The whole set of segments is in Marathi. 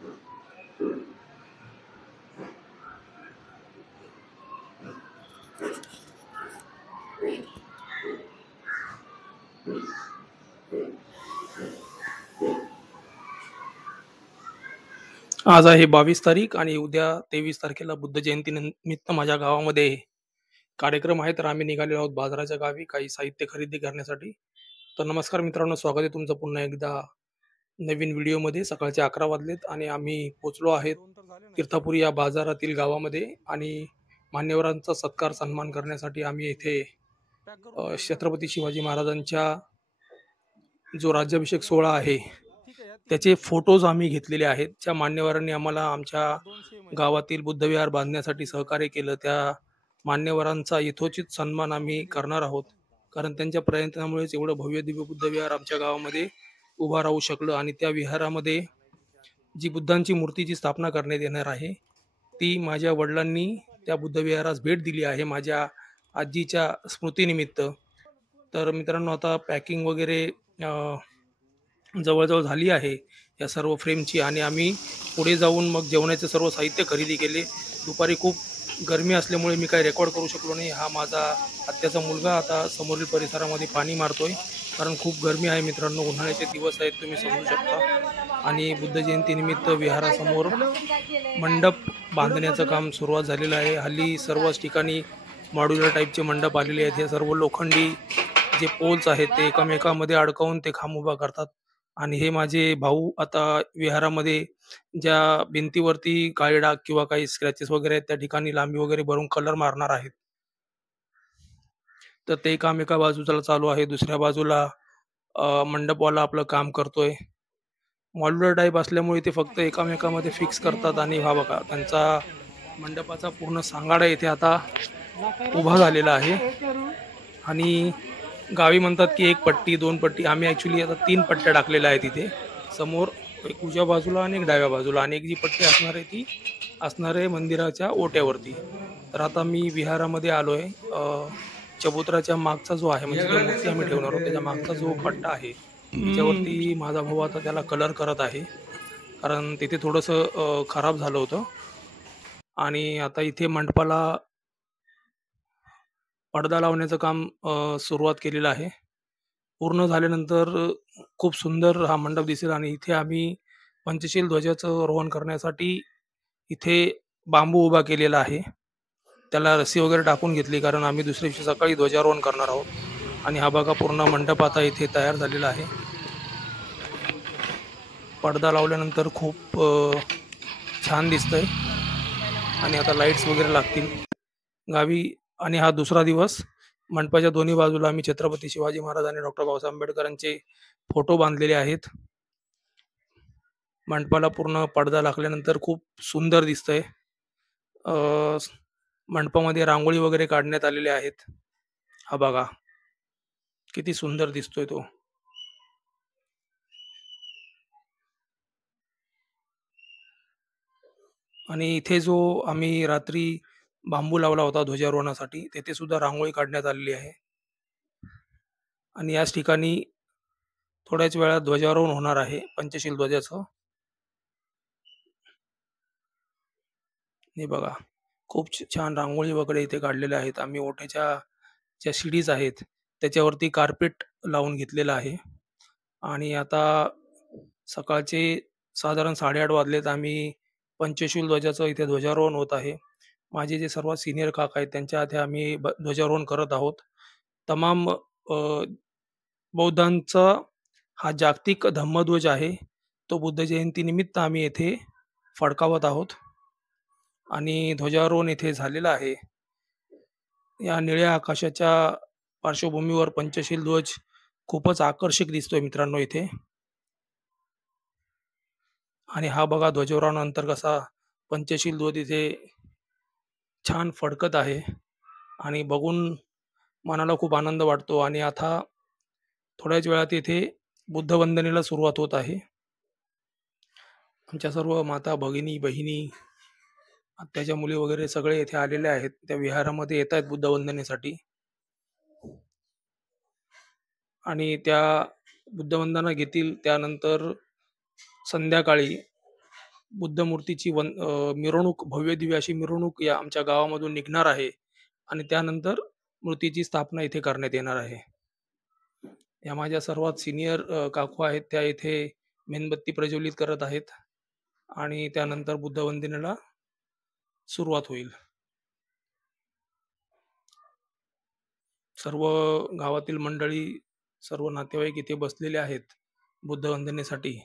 आज आहे 22 तारीख आणि उद्या 23 तारखेला बुद्ध जयंती निमित्त माझ्या गावामध्ये कार्यक्रम आहे. तर आम्ही निघालेलो आहोत बाजाराच्या गावी काही साहित्य खरेदी करण्यासाठी. तर नमस्कार मित्रांनो, स्वागत आहे तुमचं पुन्हा एकदा नवीन व्हिडिओमध्ये. सकाळचे 11 वाजलेत आणि आम्ही पोचलो आहेत तीर्थापुरी या बाजारातील गावामध्ये. आणि मान्यवरांचा सत्कार सन्मान करण्यासाठी आम्ही येथे छत्रपती शिवाजी महाराजांच्या जो राज्याभिषेक सोहळा आहे त्याचे फोटोज आम्ही घेतलेले आहेत. ज्या मान्यवरांनी आम्हाला आमच्या गावातील बुद्धविहार बांधण्यासाठी सहकार्य केलं त्या मान्यवरांचा यथोचित सन्मान आम्ही करणार आहोत. कारण त्यांच्या प्रयत्नामुळेच एवढं भव्य दिव्य बुद्धविहार आमच्या गावामध्ये उभा राहू शकलं. आणि त्या विहारामध्ये जी बुद्धांची मूर्तीची स्थापना करण्यात येणार आहे ती माझ्या वडिलांनी त्या बुद्धविहारास भेट दिली आहे माझ्या आजीच्या स्मृतीनिमित्त. तर मित्रांनो, आता पॅकिंग वगैरे जवळजवळ झाली आहे या सर्व फ्रेमची. आणि आम्ही पुढे जाऊन मग जेवणाचे सर्व साहित्य खरेदी केले. दुपारी खूप गरमी असल्यामुळे मी काही रेकॉर्ड करू शकलो नाही. हा माझा आत्याचा मुलगा आता समोरील परिसरामध्ये पाणी मारतोय, कारण खूप गरमी आहे मित्रांनो. उन्हाळ्याचे दिवस आहेत, तुम्ही समजू शकता. आणि बुद्ध जयंतीनिमित्त विहारासमोर मंडप बांधण्याचं काम सुरुवात झालेलं आहे. हल्ली सर्वच ठिकाणी मॉड्युलर टाईपचे मंडप आलेले आहेत. हे सर्व लोखंडी जे पोल्स आहेत ते एकमेकांमध्ये अडकवून ते खांब उभा करतात. आणि हे माझे भाऊ आता विहारामध्ये ज्या भिंतीवरती काळे डाग किंवा काही स्क्रॅचेस वगैरे आहेत त्या ठिकाणी लांबी वगैरे भरून कलर मारणार आहेत. तर ते काम एका बाजूला चालू आहे, दुसऱ्या बाजूला मंडपवाला आपलं काम करतोय. मॉड्युलर टाईप असल्यामुळे ते फक्त एकामेकामध्ये फिक्स करतात. आणि हा बघा, त्यांचा मंडपाचा पूर्ण सांगाडा इथे आता उभा झालेला आहे. आणि गावी म्हणतात की एक पट्टी 2 पट्टी, आम्ही ॲक्च्युली आता 3 पट्ट्या टाकलेल्या आहेत इथे. समोर एक उजव्या बाजूला आणि एक डाव्या बाजूला, आणि एक जी पट्टी असणार आहे ती असणार आहे मंदिराच्या ओट्यावरती. तर आता मी विहारामध्ये आलो आहे. चबुतराच्या मागचा जो आहे, म्हणजे जो मूर्ती आम्ही ठेवणार आहोत त्याच्या मागचा जो पट्टा आहे त्याच्यावरती माझा भाऊ आता त्याला कलर करत आहे, कारण तिथे थोडंसं खराब झालं होतं. आणि आता इथे मंडपाला पडदा लावण्याचं काम सुरुवात केलेलं आहे. पूर्ण झाल्यानंतर खूप सुंदर हा मंडप दिसेल. आणि इथे आम्ही पंचशील ध्वजाचं रोहण करण्यासाठी इथे बांबू उभा केलेला आहे. त्याला रस्सी वगैरे टाकून घेतली, कारण आम्ही दुसऱ्या दिवशी सकाळी ध्वजारोहण करणार आहोत. आणि हा बघा, पूर्ण मंडप आता इथे तयार झालेला आहे. पडदा लावल्यानंतर खूप छान दिसतंय. आणि आता लाईट्स वगैरे लागतील गावी. आणि हा दुसरा दिवस. मंडपाच्या दोन्ही बाजूला आम्ही छत्रपती शिवाजी महाराज आणि डॉक्टर बाबासाहेब आंबेडकरांचे फोटो बांधलेले आहेत. मंडपाला पूर्ण पडदा लागल्यानंतर खूप सुंदर दिसतंय. मंडपामध्ये रांगोळी वगैरे काढण्यात आलेले आहेत. हा बघा किती सुंदर दिसतोय तो. आणि इथे जो आम्ही रात्री बांबू लावला होता ध्वजारोहणासाठी, तेथे सुद्धा रांगोळी काढण्यात आलेली आहे. आणि याच ठिकाणी थोड्याच वेळात ध्वजारोहण होणार आहे पंचशील ध्वजाचं. हे बघा, खूप छान रांगोळी वगैरे इथे काढलेल्या आहेत. आम्ही ओट्याच्या ज्या शिडीज आहेत त्याच्यावरती कार्पेट लावून घेतलेलं आहे. आणि आता सकाळचे साधारण 8:30 वाजलेत. आम्ही पंचशील ध्वजाचं इथे ध्वजारोहण होत आहे. माझे जे सर्वात सिनियर काका आहेत त्यांच्या हाती आम्ही ध्वजारोहण करत आहोत. तमाम बौद्धांचा हा जागतिक धम्मध्वज आहे, तो बुद्ध जयंतीनिमित्त आम्ही येथे फडकावत आहोत. आणि ध्वजारोहण इथे झालेलं आहे. या निळ्या आकाशाच्या पार्श्वभूमीवर पंचशील ध्वज खूपच आकर्षक दिसतोय मित्रांनो इथे. आणि हा बघा, ध्वजारोहणानंतर कसा पंचशील ध्वज इथे छान फडकत आहे. आणि बघून मनाला खूप आनंद वाटतो. आणि आता थोड्याच वेळात इथे बुद्धवंदनेला सुरुवात होत आहे. आमच्या सर्व माता भगिनी बहिणी आत्याच्या मुली वगैरे सगळे इथे आलेले आहेत. त्या विहारामध्ये येत आहेत बुद्धवंदनेसाठी. आणि त्या बुद्धवंदना घेतील. त्यानंतर संध्याकाळी बुद्ध मूर्तीची मिरवणूक, भव्य दिव्य अशी मिरवणूक या आमच्या गावामधून निघणार आहे आणि त्यानंतर मूर्तीची स्थापना इथे करण्यात येणार आहे. या माझ्या सर्वात सीनियर काकू आहेत, त्या इथे मेणबत्ती प्रज्वलित करत आहेत आणि त्यानंतर बुद्धवंदनेला सुरुवात होईल. सर्व गावातील मंडळी, सर्व नातेवाईक इथे बसलेले आहेत बुद्धवंदनेसाठी.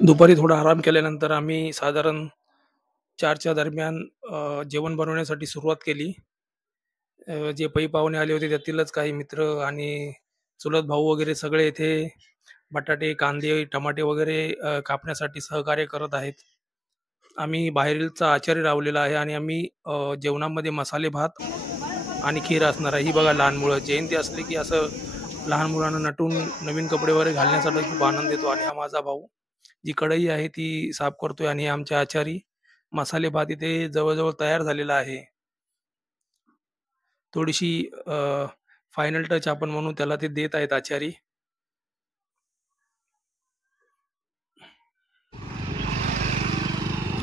दुपारी थोडा आराम केल्यानंतर आम्ही साधारण 4च्या दरम्यान जेवण बनवण्यासाठी सुरुवात केली. जे पै पाहुणे आले होते त्यातीलच काही मित्र आणि चुलत भाऊ वगैरे सगळे इथे बटाटे, कांदे, टमाटे वगैरे कापण्यासाठी सहकार्य करत आहेत. आम्ही बाहेरचा आचारी लावलेला आहे आणि आम्ही जेवणामध्ये मसाले भात आणि खीर असणार आहे. ही बघा लहान मुलं, जयंती असली की असं लहान मुलांना नटून नवीन कपडे वगैरे घालण्यासाठी खूप आनंद येतो. आणि हा माझा भाऊ जी कढई आहे ती साफ करतोय आणि आमचे आचारी मसाले भात इथे जवळजवळ तयार झालेला आहे. थोडीशी फायनल टच आपण म्हणू त्याला ते देत आहेत आचारी.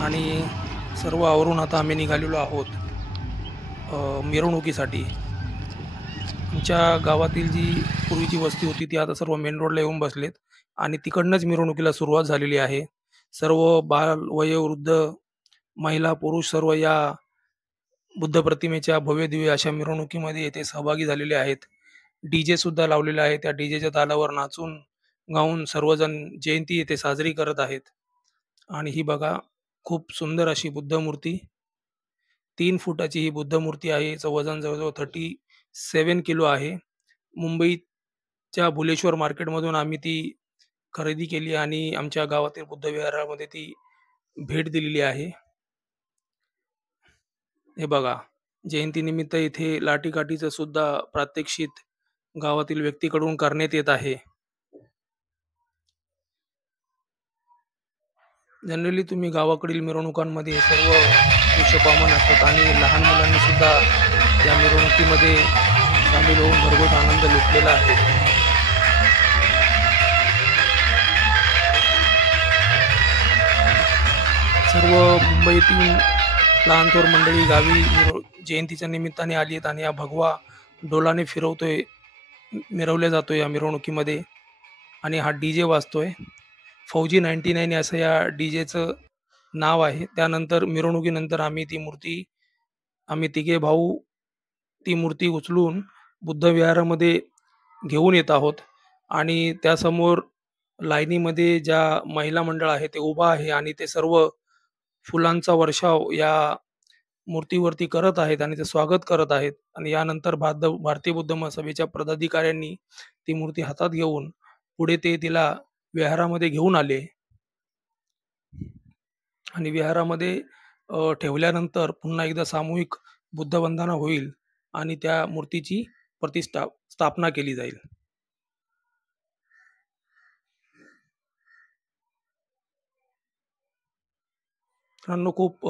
आणि सर्व आवरून आता आम्ही निघालेलो आहोत मिरवणुकीसाठी. आमच्या गावातील जी पूर्वीची वस्ती होती ती आता सर्व मेन रोडला येऊन बसलेत आणि तिकडनंच मिरवणुकीला सुरुवात झालेली आहे. सर्व बाल, वयोवृद्ध, महिला, पुरुष सर्व या बुद्ध प्रतिमेच्या भव्य दिव्य अशा मिरवणुकीमध्ये येथे सहभागी झालेले आहेत. डीजे सुद्धा लावलेला आहे. त्या डीजेच्या तालावर नाचून गाऊन सर्वजण जयंती येथे साजरी करत आहेत. आणि ही बघा खूप सुंदर अशी बुद्ध मूर्ती, 3 फुटाची ही बुद्ध मूर्ती आहे. हिचं वजन जवळजवळ 37 किलो आहे. मुंबईच्या भुलेश्वर मार्केटमधून आम्ही ती खरेदी केली आणि आमच्या गावातील बुद्ध विहारामध्ये ती भेट दिलेली आहे. हे बघा, जयंतीनिमित्त इथे लाठीकाठीचं सुद्धा प्रात्यक्षिक गावातील व्यक्तीकडून करण्यात येत आहे. जनरली तुम्ही गावाकडील मिरवणुकांमध्ये हे सर्व दृश्य कॉमन असतात आणि लहान मुलांनी सुद्धा या मिरवणुकीमध्ये सामील होऊन भरघोस आनंद लुटलेला आहे. सर्व मुंबईतील लहान थोर मंडळी गावी जयंतीच्या निमित्ताने आली आहेत आणि हा भगवा डोलाने मिरवल्या जातोय या मिरवणुकीमध्ये. आणि हा डीजे वाजतोय. फौजी 99 असं या डीजेचं नाव आहे. त्यानंतर मिरवणुकीनंतर आम्ही तिघे भाऊ ती मूर्ती उचलून बुद्ध विहारामध्ये घेऊन येत आहोत. आणि त्यासमोर लाईनीमध्ये ज्या महिला मंडळ आहे ते उभा आहे आणि ते सर्व फुलांचा वर्षाव या मूर्तीवरती करत आहेत आणि ते स्वागत करत आहेत. आणि यानंतर भारतीय बुद्ध महासभेच्या पदाधिकाऱ्यांनी ती मूर्ती हातात घेऊन पुढे ते तिला विहारामध्ये घेऊन आले आणि विहारामध्ये ठेवल्यानंतर पुन्हा एकदा सामूहिक बुद्धवंदना होईल आणि त्या मूर्तीची स्थापना केली जाईल. मित्रांनो, खूप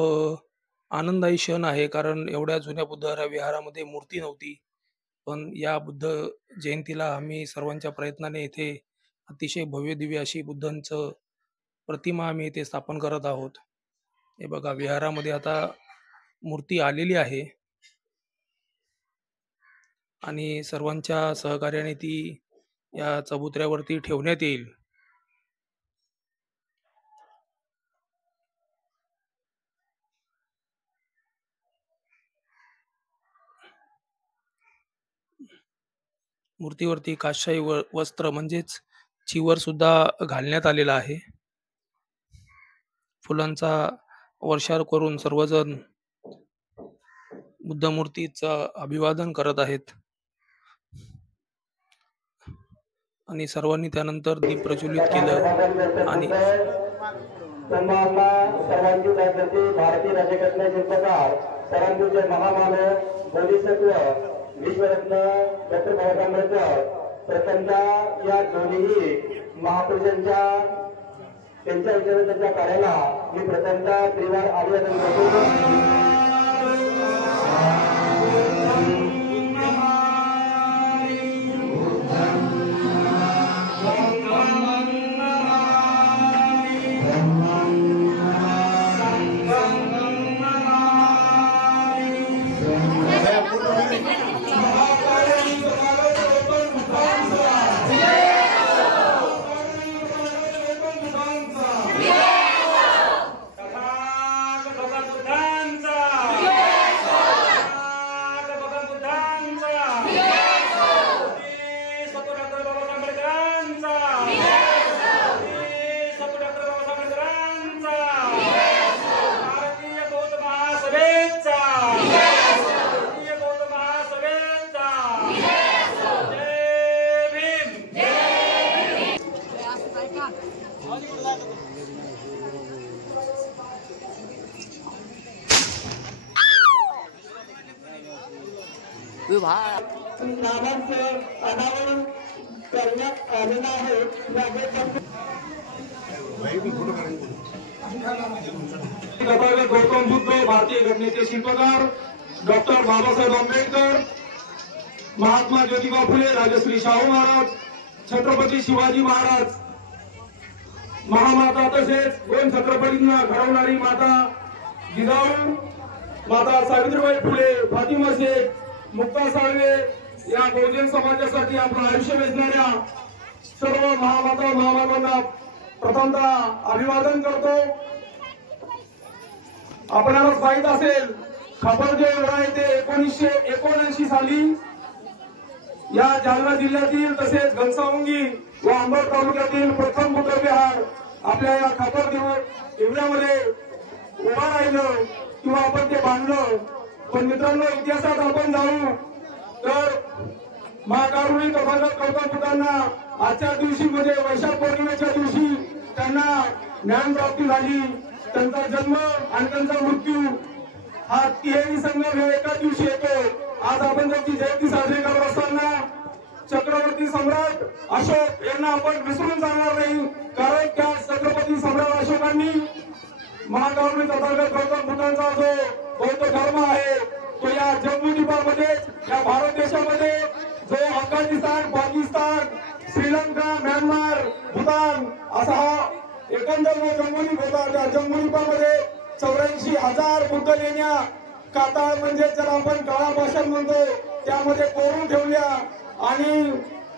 आनंदायी क्षण आहे, कारण एवढ्या जुन्या बुद्ध विहारामध्ये मूर्ती नव्हती. पण या बुद्ध जयंतीला आम्ही सर्वांच्या प्रयत्नाने इथे अतिशय भव्य दिव्य अशी बुद्धांचं प्रतिमा आम्ही इथे स्थापन करत आहोत. हे बघा, विहारामध्ये आता मूर्ती आलेली आहे आणि सर्वांच्या सहकार्याने ती या चबुतऱ्यावरती ठेवण्यात येईल. मूर्तीवरती काशाई वस्त्र म्हणजेच चिवर सुद्धा घालण्यात आलेला आहे. फुलांचा वर्षाव करून सर्वजण बुद्ध मूर्तीचं अभिवादन करत आहेत आणि सर्वांनी त्यानंतर दीप प्रज्वलित केलं. आणि भारतीय राज्यघटनेचे प्रकार परमपूज्य महामानव बोधिसत्व विश्वरत्न डॉक्टर बाबासाहेब आंबेडकर प्रथमतः या दोन्ही महापुरुषांच्या त्यांच्या विचारांच्या कार्याला मी प्रथमतः त्रिवार अभिवादन करतो. नावांचं अनावरण करण्यात आलेलं आहे. गौतम बुद्ध भारतीय घटनेचे शिल्पकार डॉक्टर बाबासाहेब आंबेडकर, महात्मा ज्योतिबा फुले, राजश्री शाहू महाराज, छत्रपती शिवाजी महाराज, महामाता तसेच दोन छत्रपतींना घडवणारी माता जिजाऊ, माता सावित्रीबाई फुले, फातिमा शेख, मुक्ता साळवे या बहुजन समाजासाठी आपलं आयुष्य वेचणाऱ्या सर्व महामाता महामानवांना प्रथमतः अभिवादन करतो. आपल्यालाच माहित असेल खापरजे उरा येथे 1979 साली या जालना जिल्ह्यातील तसेच घनसावंगी व अंबड तालुक्यातील प्रथम बुद्धविहार आपल्या या खापर एवढ्यामध्ये उभा राहिलं किंवा आपण ते बांधलं. पण मित्रांनो, इतिहासात आपण जाऊ तर महाकारुणी तथागत गौतम बुद्धांना आजच्या दिवशी म्हणजे वैशाख पौर्णिमेच्या दिवशी त्यांना ज्ञान प्राप्ती झाली. त्यांचा जन्म आणि त्यांचा मृत्यू हा तिहेरी संगम हे एका दिवशी येतो. आज आपण त्यांची जयंती साजरी करत असताना चक्रवर्ती सम्राट अशोक यांना आपण विसरून जाणार नाही. कारण त्या छत्रपती सम्राट अशोकांनी महाकारुणी तथागत गौतम बुद्धांचा जो बौद्ध धर्म आहे तो या जम्मू-द्वीपामध्ये, या भारत देशामध्ये जो अफगाणिस्तान, पाकिस्तान, श्रीलंका, म्यानमार, भूतान असा हा एकंदर जो जम्मू-द्वीप होता, त्या जम्मू-द्वीपामध्ये 84,000 बुद्ध लेण्या, काताळ म्हणजे ज्याला आपण काळा भाषण म्हणतो, त्यामध्ये कोरून ठेवल्या. आणि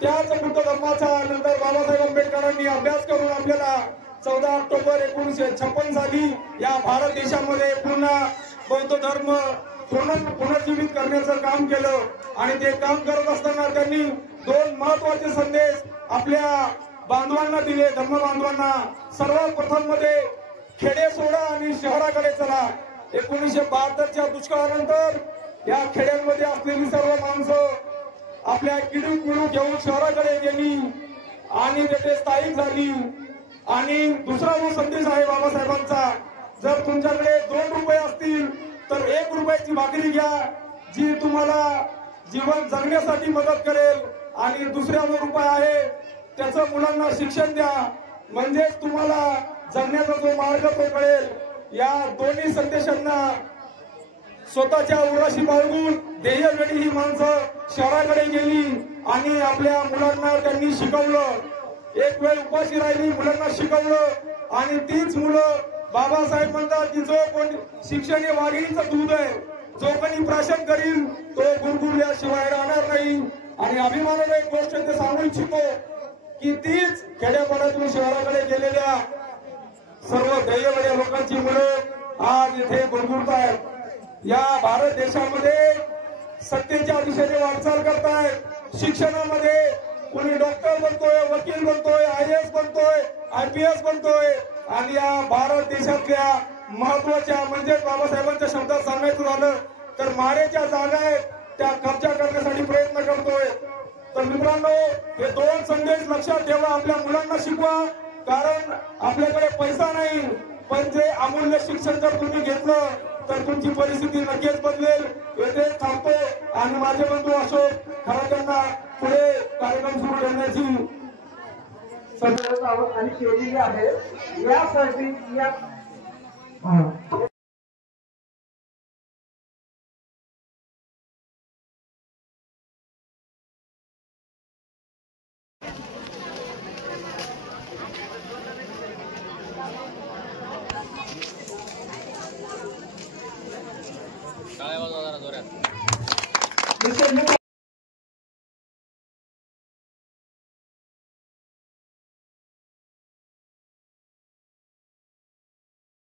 त्याच बुद्ध धर्माचा नंतर बाबासाहेब आंबेडकरांनी अभ्यास करून आपल्याला 14 ऑक्टोबर 1956 साली या भारत देशामध्ये पुन्हा बौद्ध धर्म पुनर्जीवित करण्याचं काम केलं. आणि ते काम करत असताना त्यांनी दोन महत्वाचे संदेश आपल्या बांधवांना दिले, धर्म बांधवांना. सर्वात प्रथम मध्ये खेडे सोडा आणि शहराकडे चला. 1972च्या दुष्काळानंतर या खेड्यांमध्ये असलेली सर्व माणसं आपल्या किडू घेऊन शहराकडे गेली आणि तेथे स्थायिक झाली. आणि दुसरा जो संदेश आहे बाबासाहेबांचा, जर तुमच्याकडे 2 रुपये असतील तर 1 रुपयाची भाकरी घ्या जी तुम्हाला जीवन जगण्यासाठी मदत करेल. आणि दुसरा जो रुपया आहे त्याचं मुलांना शिक्षण द्या, म्हणजेच तुम्हाला जगण्याचा जो मार्ग तो कळेल. या दोन्ही संदेशांना स्वतःच्या उराशी बाळगून ध्येयवेळी ही माणसं शहराकडे गेली आणि आपल्या मुलांना त्यांनी शिकवलं. एक वेळ उपाशी राहिली, मुलांना शिकवलं. आणि तीच मुलं बाबासाहेब म्हणतात की जो कोणी शिक्षण हे वाघिणीचं दूध आहे, जो कोणी प्राशन करील तो गुरगुरल्याशिवाय राहणार नाही. आणि अभिमानाने एक गोष्ट ते सांगू इच्छितो की तीच खेड्यापाड्यातून शहराकडे गेलेल्या सर्व ध्येयवेळ्या लोकांची मुलं आज इथे गुरगुरत आहेत. या भारत देशामध्ये सत्तेच्या दिशेने वाटचाल करतायत. शिक्षणामध्ये कोणी डॉक्टर बनतोय, वकील बनतोय, IAS बनतोय, IPS बनतोय. आणि या भारत देशातल्या महत्वाच्या म्हणजे बाबासाहेबांच्या शब्दात सांगायचं झालं तर मारेच्या जागा आहेत त्या कब्जा करण्यासाठी प्रयत्न करतोय. तर मित्रांनो, हे 2 संदेश लक्षात ठेवा, आपल्या मुलांना शिकवा. कारण आपल्याकडे पैसा नाही, पण जे अमूल्य शिक्षण जर तुम्ही घेतलं तर तुमची परिस्थिती नक्कीच बदलेल. येथेच थांबतो आणि माझे बंधू अशोक खरं त्यांना पुढे कार्यक्रम सुरू करण्याची संदर्भात आहोत आणि केलेली आहे यासाठी या काय वाजवा जरा जोरात.